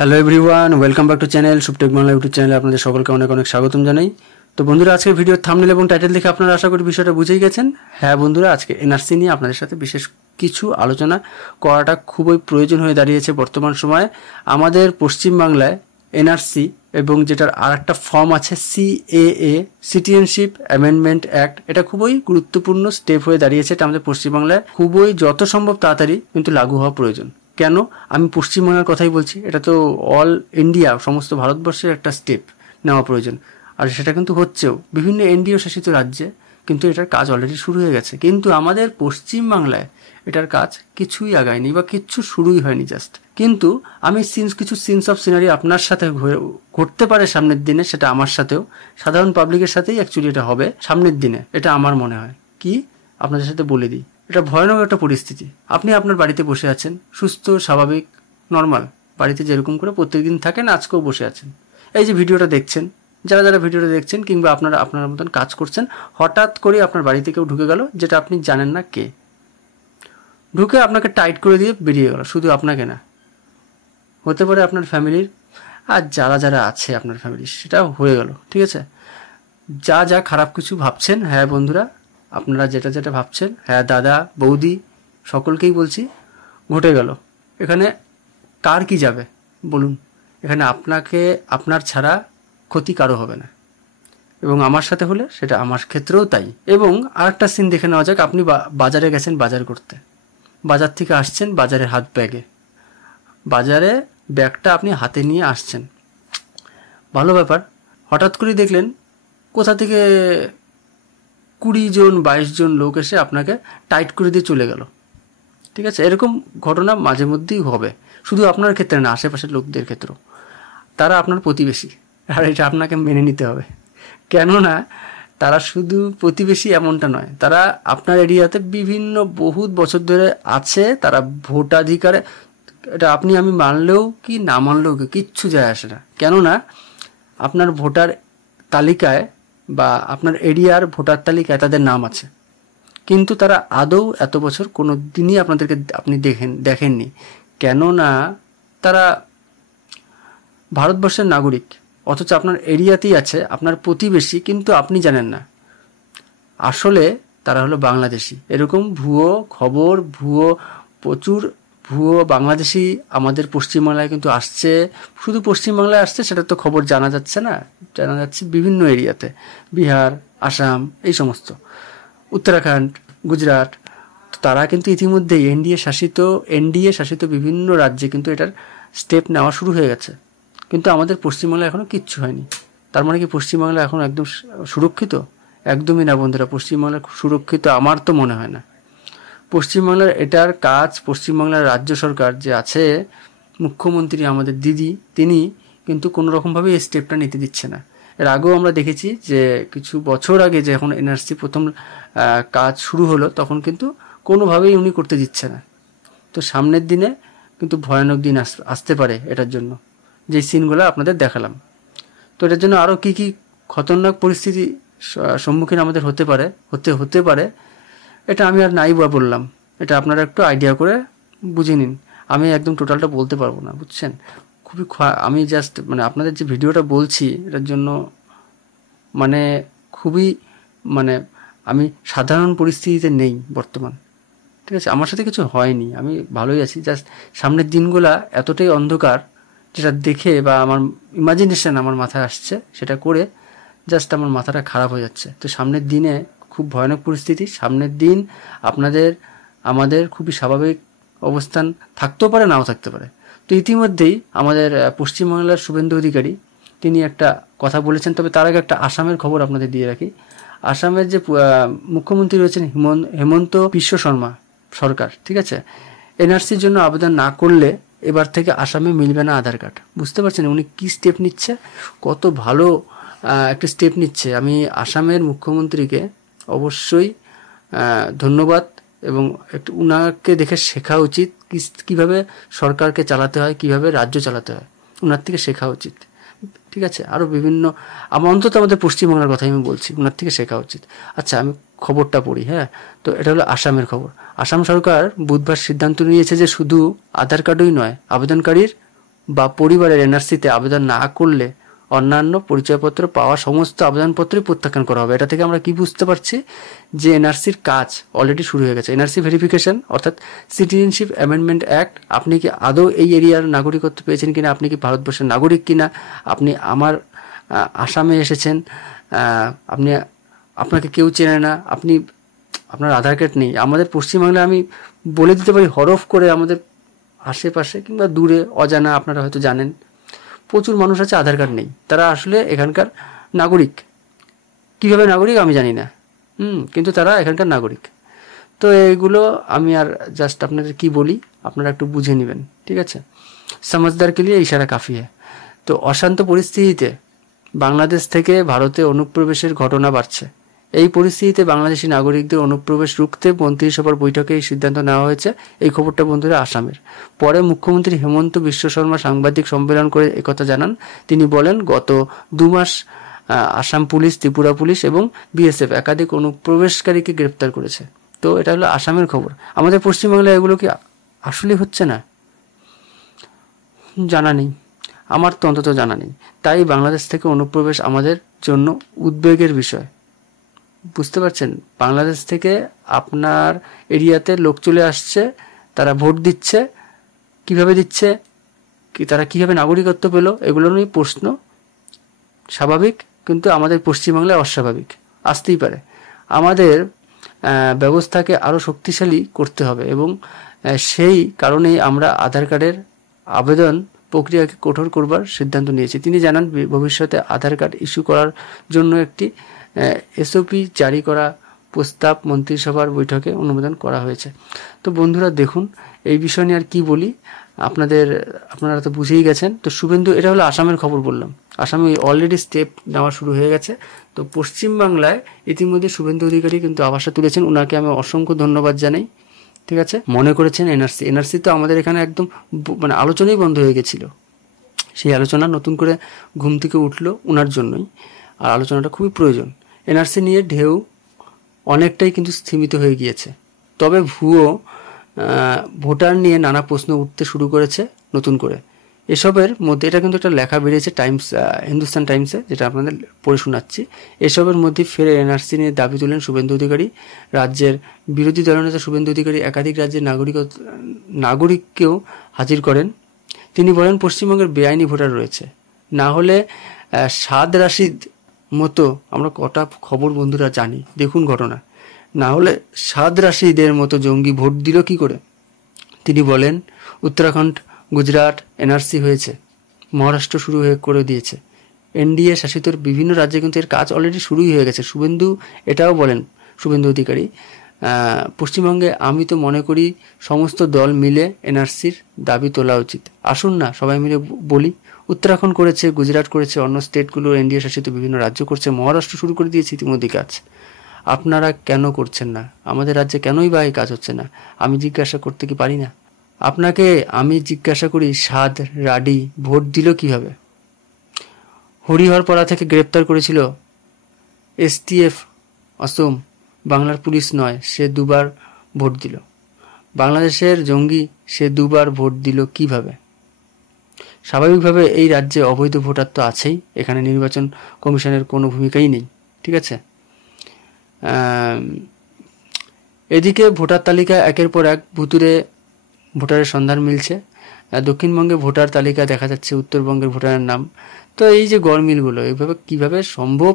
Hello everyone, welcome back to channel Suptech Bangla YouTube চ্যানেলে আপনাদের সকলকে অনেক অনেক স্বাগতম জানাই। তো বন্ধুরা, আজকের ভিডিওর থাম্বনেল এবং টাইটেল দেখে আপনারা আশা করি বিষয়টা বুঝেই গেছেন। হ্যাঁ বন্ধুরা, আজকে এনআরসি নিয়ে আপনাদের সাথে বিশেষ কিছু আলোচনা করাটা খুবই প্রয়োজন হয়ে দাঁড়িয়েছে বর্তমান সময়ে। আমাদের পশ্চিমবাংলায় এনআরসি এবং যেটার আর একটা ফর্ম আছে সিএএ, সিটিজেনশিপ অ্যামেন্ডমেন্ট অ্যাক্ট, এটা খুবই গুরুত্বপূর্ণ স্টেপ হয়ে দাঁড়িয়েছে। এটা আমাদের পশ্চিমবাংলায় খুবই যত সম্ভব তাড়াতাড়ি কিন্তু লাগু হওয়া প্রয়োজন। কেন আমি পশ্চিমবাংলার কথাই বলছি? এটা তো অল ইন্ডিয়া, সমস্ত ভারতবর্ষের একটা স্টেপ নেওয়া প্রয়োজন। আর সেটা কিন্তু হচ্ছেও বিভিন্ন এনডিও শাসিত রাজ্যে, কিন্তু এটার কাজ অলরেডি শুরু হয়ে গেছে। কিন্তু আমাদের পশ্চিমবাংলায় এটার কাজ কিছুই আগায়নি বা কিচ্ছু শুরুই হয়নি জাস্ট। কিন্তু আমি কিছু সিনস অফ সিনারি আপনার সাথে ঘটতে পারে সামনের দিনে, সেটা আমার সাথেও, সাধারণ পাবলিকের সাথেই অ্যাকচুয়ালি এটা হবে সামনের দিনে, এটা আমার মনে হয়। কি আপনাদের সাথে বলে দিই, এটা ভয়ানক একটা পরিস্থিতি। আপনি আপনার বাড়িতে বসে আছেন, সুস্থ স্বাভাবিক নর্মাল বাড়িতে যেরকম করে প্রত্যেকদিন থাকেন, আজকেও বসে আছেন। এই যে ভিডিওটা দেখছেন, যারা যারা ভিডিওটা দেখছেন কিংবা আপনারা আপনার মতন কাজ করছেন, হঠাৎ করে আপনার বাড়িতে কেউ ঢুকে গেল, যেটা আপনি জানেন না কে, ঢুকে আপনাকে টাইট করে দিয়ে বেরিয়ে গেল। শুধু আপনাকে না, হতে পারে আপনার ফ্যামিলির আর যারা যারা আছে আপনার ফ্যামিলির, সেটা হয়ে গেল। ঠিক আছে, যা যা খারাপ কিছু ভাবছেন, হ্যাঁ বন্ধুরা আপনারা যেটা যেটা ভাবছেন, হ্যাঁ দাদা বৌদি সকলকেই বলছি, ঘটে গেল। এখানে কার কি যাবে বলুন? এখানে আপনার ছাড়া ক্ষতি কারো হবে না, এবং আমার সাথে হলে সেটা আমার ক্ষেত্রেও তাই। এবং আরেকটা সিন দেখে নেওয়া যাক। আপনি বাজারে গেছেন বাজার করতে, বাজার থেকে আসছেন বাজারে হাত ব্যাগে, বাজারে ব্যাগটা আপনি হাতে নিয়ে আসছেন, ভালো ব্যাপার। হঠাৎ করে দেখলেন কোথা থেকে 20 জন 22 জন লোক এসে আপনাকে টাইট করে দিয়ে চলে গেল। ঠিক আছে, এরকম ঘটনা মাঝে মধ্যেই হবে, শুধু আপনার ক্ষেত্রে না, আশেপাশের লোকদের ক্ষেত্রেও। তারা আপনার প্রতিবেশী, আর এটা আপনাকে মেনে নিতে হবে। কেননা তারা শুধু প্রতিবেশী এমনটা নয়, তারা আপনার এরিয়াতে বিভিন্ন বহুত বছর ধরে আছে, তারা ভোটাধিকারে, এটা আপনি আমি মানলেও কি না মানলেও কি কিচ্ছু যায় আসে না। কেননা আপনার ভোটার তালিকায় বা আপনার এরিয়ার ভোটার তালিকায় তাদের নাম আছে, কিন্তু তারা আদৌ এত বছর কোনো দিনই আপনি দেখেননি। কেননা তারা ভারতবর্ষের নাগরিক, অথচ আপনার এরিয়াতেই আছে, আপনার প্রতিবেশী, কিন্তু আপনি জানেন না। আসলে তারা হলো বাংলাদেশি। এরকম প্রচুর ভুয়ো বাংলাদেশি আমাদের পশ্চিমবাংলায় কিন্তু আসছে। শুধু পশ্চিমবাংলায় আসছে সেটা তো খবর জানা যাচ্ছে না, জানা যাচ্ছে বিভিন্ন এরিয়াতে, বিহার, আসাম, এই সমস্ত, উত্তরাখণ্ড, গুজরাট। তারা কিন্তু ইতিমধ্যেই এনডিএ শাসিত বিভিন্ন রাজ্যে কিন্তু এটার স্টেপ নেওয়া শুরু হয়ে গেছে। কিন্তু আমাদের পশ্চিমবাংলায় এখনও কিচ্ছু হয়নি। তার মানে কি পশ্চিমবাংলা এখন একদম সুরক্ষিত? একদমই না বন্ধুরা, পশ্চিমবাংলা সুরক্ষিত আমার তো মনে হয় না। পশ্চিমবাংলার এটার কাজ, পশ্চিমবাংলার রাজ্য সরকার যে আছে, মুখ্যমন্ত্রী আমাদের দিদি, তিনি কিন্তু কোনো রকমভাবে এই স্টেপটা নিতে দিচ্ছে না। এর আগেও আমরা দেখেছি যে কিছু বছর আগে যখন এনআরসি প্রথম কাজ শুরু হলো, তখন কিন্তু কোনোভাবেই উনি করতে দিচ্ছে না। তো সামনের দিনে কিন্তু ভয়ানক দিন আসতে পারে এটার জন্য, যে সিনগুলো আপনাদের দেখালাম। তো এটার জন্য আরও কি কি খতরনাক পরিস্থিতি সম্মুখীন আমাদের হতে পারে, এটা আমি আর নাই বললাম, এটা আপনারা একটু আইডিয়া করে বুঝে নিন। আমি একদম টোটালটা বলতে পারবো না, বুঝছেন? আমি জাস্ট আপনাদের যে ভিডিওটা বলছি, এটার জন্য খুবই আমি সাধারণ পরিস্থিতিতে নেই বর্তমান। ঠিক আছে, আমার সাথে কিছু হয়নি, আমি ভালোই আছি। জাস্ট সামনের দিনগুলা এতটাই অন্ধকার, যেটা দেখে বা আমার ইমাজিনেশন আমার মাথায় আসছে, সেটা করে জাস্ট আমার মাথাটা খারাপ হয়ে যাচ্ছে। তো সামনের দিনে খুব ভয়ানক পরিস্থিতি। সামনের দিন আমাদের খুবই স্বাভাবিক অবস্থান থাকতেও পারে, নাও থাকতে পারে। তো ইতিমধ্যেই আমাদের পশ্চিমবাংলার শুভেন্দু অধিকারী তিনি একটা কথা বলেছেন। তবে তার আগে একটা আসামের খবর আপনাদের দিয়ে রাখি। আসামের যে মুখ্যমন্ত্রী রয়েছেন হেমন্ত বিশ্ব শর্মা সরকার, ঠিক আছে, এনআরসির জন্য আবেদন না করলে এবার থেকে আসামে মিলবে না আধার কার্ড। বুঝতে পারছেন উনি কি স্টেপ নিচ্ছে, কত ভালো একটা স্টেপ নিচ্ছে। আমি আসামের মুখ্যমন্ত্রীকে অবশ্যই ধন্যবাদ, এবং একটু উনাকে দেখে শেখা উচিত কিভাবে সরকারকে চালাতে হয়, কিভাবে রাজ্য চালাতে হয়, উনার থেকে শেখা উচিত। ঠিক আছে, আরও বিভিন্ন অন্তত আমাদের পশ্চিমবাংলার কথাই আমি বলছি, ওনার থেকে শেখা উচিত। আচ্ছা, আমি খবরটা পড়ি। হ্যাঁ, তো এটা হলো আসামের খবর। আসাম সরকার বুধবার সিদ্ধান্ত নিয়েছে যে শুধু আধার কার্ডই নয়, আবেদনকারীর বা পরিবারের এনআরসিতে আবেদন না করলে অন্যান্য পরিচয়পত্র পাওয়া সমস্ত আবেদনপত্রই প্রত্যাখ্যান করা হবে। এটা থেকে আমরা কি বুঝতে পারছি যে এনআরসির কাজ অলরেডি শুরু হয়ে গেছে। এনআরসি ভেরিফিকেশন অর্থাৎ সিটিজেনশিপ অ্যামেন্ডমেন্ট অ্যাক্ট, আপনি কি আদৌ এই এরিয়ার নাগরিকত্ব পেয়েছেন কিনা, আপনি কি ভারতবর্ষের নাগরিক কিনা, আপনি আমার আসামে এসেছেন, আপনাকে কেউ চেনে না, আপনার আধার কার্ড নেই। আমাদের পশ্চিমবাংলায় আমি বলে দিতে পারি হরফ করে, আমাদের আশেপাশে কিংবা দূরে অজানা, আপনারা হয়তো জানেন, প্রচুর মানুষ আছে আধার কার্ড নেই, তারা আসলে এখানকার নাগরিক। কিভাবে নাগরিক আমি জানি না, কিন্তু তারা এখানকার নাগরিক। তো এইগুলো আমি আর জাস্ট আপনাদের কি বলি, আপনারা একটু বুঝে নেবেন, ঠিক আছে। সমঝদার কে লিয়ে ইশারা কাফি হ্যায়। তো অশান্ত পরিস্থিতিতে বাংলাদেশ থেকে ভারতে অনুপ্রবেশের ঘটনা বাড়ছে। এই পরিস্থিতিতে বাংলাদেশি নাগরিকদের অনুপ্রবেশ রুখতে মন্ত্রিসভার বৈঠকে এই সিদ্ধান্ত নেওয়া হয়েছে। এই খবরটা বন্ধুরা আসামের। পরে মুখ্যমন্ত্রী হেমন্ত বিশ্ব শর্মা সাংবাদিক সম্মেলন করে একথা জানান। তিনি বলেন, গত 2 মাস আসাম পুলিশ, ত্রিপুরা পুলিশ এবং বিএসএফ একাধিক অনুপ্রবেশকারীকে গ্রেপ্তার করেছে। তো এটা হলো আসামের খবর। আমাদের পশ্চিমবাংলায় এগুলো কি আসলে হচ্ছে না? জানা নেই, আমার তো অন্তত জানা নেই। তাই বাংলাদেশ থেকে অনুপ্রবেশ আমাদের জন্য উদ্বেগের বিষয়। বুঝতে পারছেন, বাংলাদেশ থেকে আপনার এরিয়াতে লোক চলে আসছে, তারা ভোট দিচ্ছে, কিভাবে দিচ্ছে, তারা কিভাবে নাগরিকত্ব পেল, এগুলো নিয়ে প্রশ্ন স্বাভাবিক, কিন্তু আমাদের পশ্চিমবাংলায় অস্বাভাবিক আসতেই পারে। আমাদের ব্যবস্থাকে আরও শক্তিশালী করতে হবে এবং সেই কারণেই আমরা আধার কার্ডের আবেদন প্রক্রিয়াকে কঠোর করবার সিদ্ধান্ত নিয়েছি। তিনি জানান, ভবিষ্যতে আধার কার্ড ইস্যু করার জন্য একটি এসওপি জারি করা প্রস্তাব মন্ত্রিসভার বৈঠকে অনুমোদন করা হয়েছে। তো বন্ধুরা দেখুন, এই বিষয় নিয়ে আর কি বলি, আপনারা তো বুঝেই গেছেন। তো শুভেন্দু, এটা হলো আসামের খবর বললাম, আসামে অলরেডি স্টেপ নেওয়া শুরু হয়ে গেছে। তো পশ্চিমবাংলায় ইতিমধ্যে শুভেন্দু অধিকারী কিন্তু আভাসটা তুলেছেন, ওনাকে আমি অসংখ্য ধন্যবাদ জানাই। ঠিক আছে, মনে করেছেন এনআরসি তো আমাদের এখানে একদম মানে আলোচনাই বন্ধ হয়ে গেছিল, সেই আলোচনা নতুন করে ঘুম থেকে উঠলো ওনার জন্যই, আর আলোচনাটা খুবই প্রয়োজন। এনআরসি নিয়ে ঢেউ অনেকটাই কিন্তু স্থিমিত হয়ে গিয়েছে, তবে ভুয়ো ভোটার নিয়ে নানা প্রশ্ন উঠতে শুরু করেছে নতুন করে। এসবের মধ্যে, এটা কিন্তু একটা লেখা বেরিয়েছে হিন্দুস্তান টাইমসে, যেটা আপনাদের পড়ে শোনাচ্ছি। এসবের মধ্যে ফের এনআরসি নিয়ে দাবি তুলেন শুভেন্দু অধিকারী। রাজ্যের বিরোধী দলনেতা শুভেন্দু অধিকারী একাধিক রাজ্যের নাগরিককেও হাজির করেন। তিনি বলেন, পশ্চিমবঙ্গের বেআইনি ভোটার রয়েছে, না হলে সাদ রাশিদ মতো, আমরা কটা খবর বন্ধুরা জানি, দেখুন ঘটনা, না হলে সাদ রাশিদের মতো জঙ্গি ভোট দিল কি করে। তিনি বলেন, উত্তরাখণ্ড, গুজরাট এনআরসি হয়েছে, মহারাষ্ট্র শুরু করে দিয়েছে, এনডিএ শাসিত বিভিন্ন রাজ্যে কিন্তু এর কাজ অলরেডি শুরুই হয়ে গেছে। শুভেন্দু এটাও বলেন, শুভেন্দু অধিকারী, পশ্চিমবঙ্গে আমি তো মনে করি সমস্ত দল মিলে এনআরসির দাবি তোলা উচিত। আসুন না সবাই মিলে বলি। উত্তরাখণ্ড করেছে, গুজরাট করেছে, অন্য স্টেটগুলো এনডিএ শাসিত বিভিন্ন রাজ্য করছে, মহারাষ্ট্র শুরু করে দিয়েছে ইতিমধ্যে কাজ। আপনারা কেন করছেন না? আমাদের রাজ্যে কেনই বা এই কাজ হচ্ছে না? আমি জিজ্ঞাসা করতে কি পারি না? আপনাকে আমি জিজ্ঞাসা করি, সাদ রাডি ভোট দিল কিভাবে? হরিহরপাড়া থেকে গ্রেপ্তার করেছিল এসটিএফ অসম, বাংলার পুলিশ নয়, সে 2বার ভোট দিল। বাংলাদেশের জঙ্গি, সে 2বার ভোট দিল কিভাবে? স্বাভাবিকভাবে এই রাজ্যে অবৈধ ভোটার তো আছেই, এখানে নির্বাচন কমিশনের কোনো ভূমিকাই নেই। ঠিক আছে, এদিকে ভোটার তালিকায় একের পর এক ভুতুরে ভোটারের সন্ধান মিলছে। দক্ষিণবঙ্গে ভোটার তালিকা দেখা যাচ্ছে উত্তরবঙ্গের ভোটারের নাম। তো এই যে গরমিলগুলো, এইভাবে কিভাবে সম্ভব?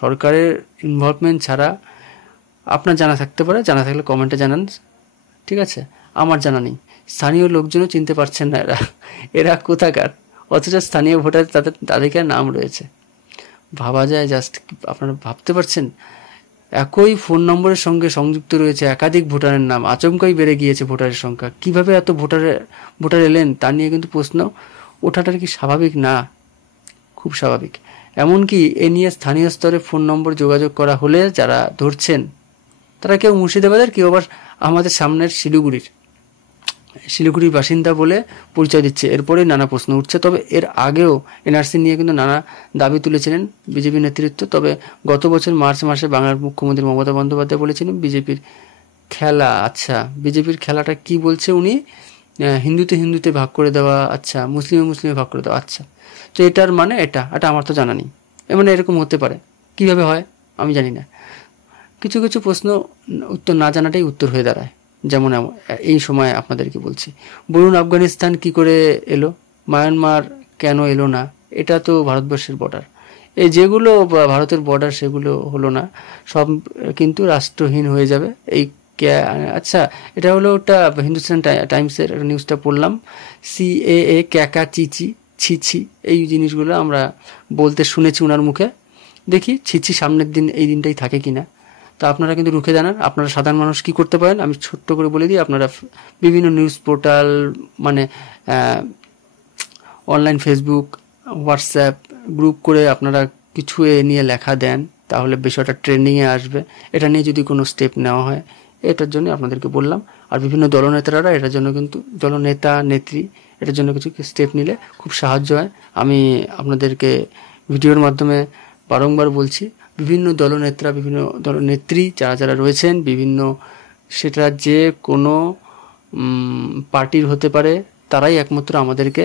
সরকারের ইনভলভমেন্ট ছাড়া। আপনার জানা থাকতে পারে, জানা থাকলে কমেন্টে জানান। ঠিক আছে, আমার জানা নেই। স্থানীয় লোকজনও চিনতে পারছেন না এরা কোথাকার, অথচ স্থানীয় ভোটার তাদের তালিকায় নাম রয়েছে। ভাবা যায় জাস্ট, আপনারা ভাবতে পারছেন? একই ফোন নম্বরের সঙ্গে সংযুক্ত রয়েছে একাধিক ভোটারের নাম, আচমকাই বেড়ে গিয়েছে ভোটারের সংখ্যা। কিভাবে এত ভোটার এলেন তা নিয়ে কিন্তু প্রশ্ন ওঠাটা কি স্বাভাবিক না? খুব স্বাভাবিক। এমনকি এ নিয়ে স্থানীয় স্তরে ফোন নম্বর যোগাযোগ করা হলে যারা ধরছেন তারা কেউ মুর্শিদাবাদের, কেউ আবার আমাদের সামনের শিলিগুড়ির বাসিন্দা বলে পরিচয় দিচ্ছে। এরপরে নানা প্রশ্ন উঠছে। তবে এর আগেও এনআরসি নিয়ে কিন্তু নানা দাবি তুলেছিলেন বিজেপি নেতৃত্ব। তবে গত বছর মার্চ মাসে বাংলার মুখ্যমন্ত্রী মমতা বন্দ্যোপাধ্যায় বলেছিলেন বিজেপির খেলা। আচ্ছা, বিজেপির খেলাটা কি বলছে উনি? হিন্দুতে ভাগ করে দেওয়া, আচ্ছা মুসলিমে ভাগ করে দেওয়া, আচ্ছা তো এটার মানে এটা আমার তো জানা নেই, মানে এরকম হতে পারে, কিভাবে হয় আমি জানি না। কিছু কিছু প্রশ্ন উত্তর না জানাটাই উত্তর হয়ে দাঁড়ায়। যেমন এই সময় আপনাদেরকে বলছি, বলুন আফগানিস্তান কি করে এলো, মায়ানমার কেন এলো না, এটা তো ভারতবর্ষের বর্ডার। এই যেগুলো ভারতের বর্ডার সেগুলো হলো না, সব কিন্তু রাষ্ট্রহীন হয়ে যাবে। এই আচ্ছা এটা হলো ওটা হিন্দুস্তান টাইমসের নিউজটা পড়লাম, CAA ক্যাকা চিচি ছিছি, এই জিনিসগুলো আমরা বলতে শুনেছি ওনার মুখে। দেখি ছিছি সামনের দিন এই দিনটাই থাকে কিনা। তা আপনারা কিন্তু রুখে জানান, আপনারা সাধারণ মানুষ কি করতে পারেন আমি ছোট্ট করে বলে দিই। আপনারা বিভিন্ন নিউজ পোর্টাল, মানে অনলাইন ফেসবুক, হোয়াটসঅ্যাপ গ্রুপ করে আপনারা কিছু এ নিয়ে লেখা দেন, তাহলে বিষয়টা ট্রেন্ডিংয়ে আসবে। এটা নিয়ে যদি কোনো স্টেপ নেওয়া হয়, এটার জন্য আপনাদেরকে বললাম। আর বিভিন্ন দলনেতারা এটার জন্য কিন্তু, দলনেতা নেত্রী এটার জন্য কিছু স্টেপ নিলে খুব সাহায্য হয়। আমি আপনাদেরকে ভিডিওর মাধ্যমে বারংবার বলছি, বিভিন্ন দলনেত্রা, বিভিন্ন দলনেত্রী যারা রয়েছেন, বিভিন্ন সেটা যে কোনো পার্টির হতে পারে, তারাই একমাত্র আমাদেরকে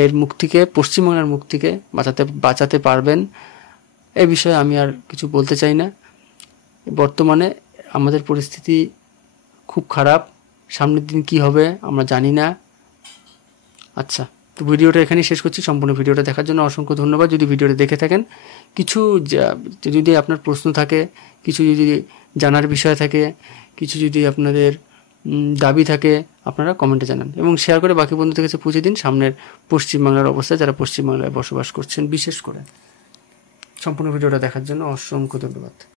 এর মুখ থেকে, পশ্চিমবাংলার মুখ থেকে বাঁচাতে পারবেন। এই বিষয়ে আমি আর কিছু বলতে চাই না। বর্তমানে আমাদের পরিস্থিতি খুব খারাপ, সামনের দিন কি হবে আমরা জানি না। আচ্ছা, তো ভিডিওটা এখানেই শেষ করছি। সম্পূর্ণ ভিডিওটা দেখার জন্য অসংখ্য ধন্যবাদ। যদি ভিডিওটা দেখে থাকেন, কিছু যদি আপনার প্রশ্ন থাকে, কিছু যদি জানার বিষয় থাকে, কিছু যদি আপনাদের দাবি থাকে, আপনারা কমেন্টে জানান এবং শেয়ার করে বাকি বন্ধুদের কাছে পৌঁছে দিন সামনের পশ্চিমবাংলার অবস্থা, যারা পশ্চিমবাংলায় বসবাস করছেন বিশেষ করে। সম্পূর্ণ ভিডিওটা দেখার জন্য অসংখ্য ধন্যবাদ।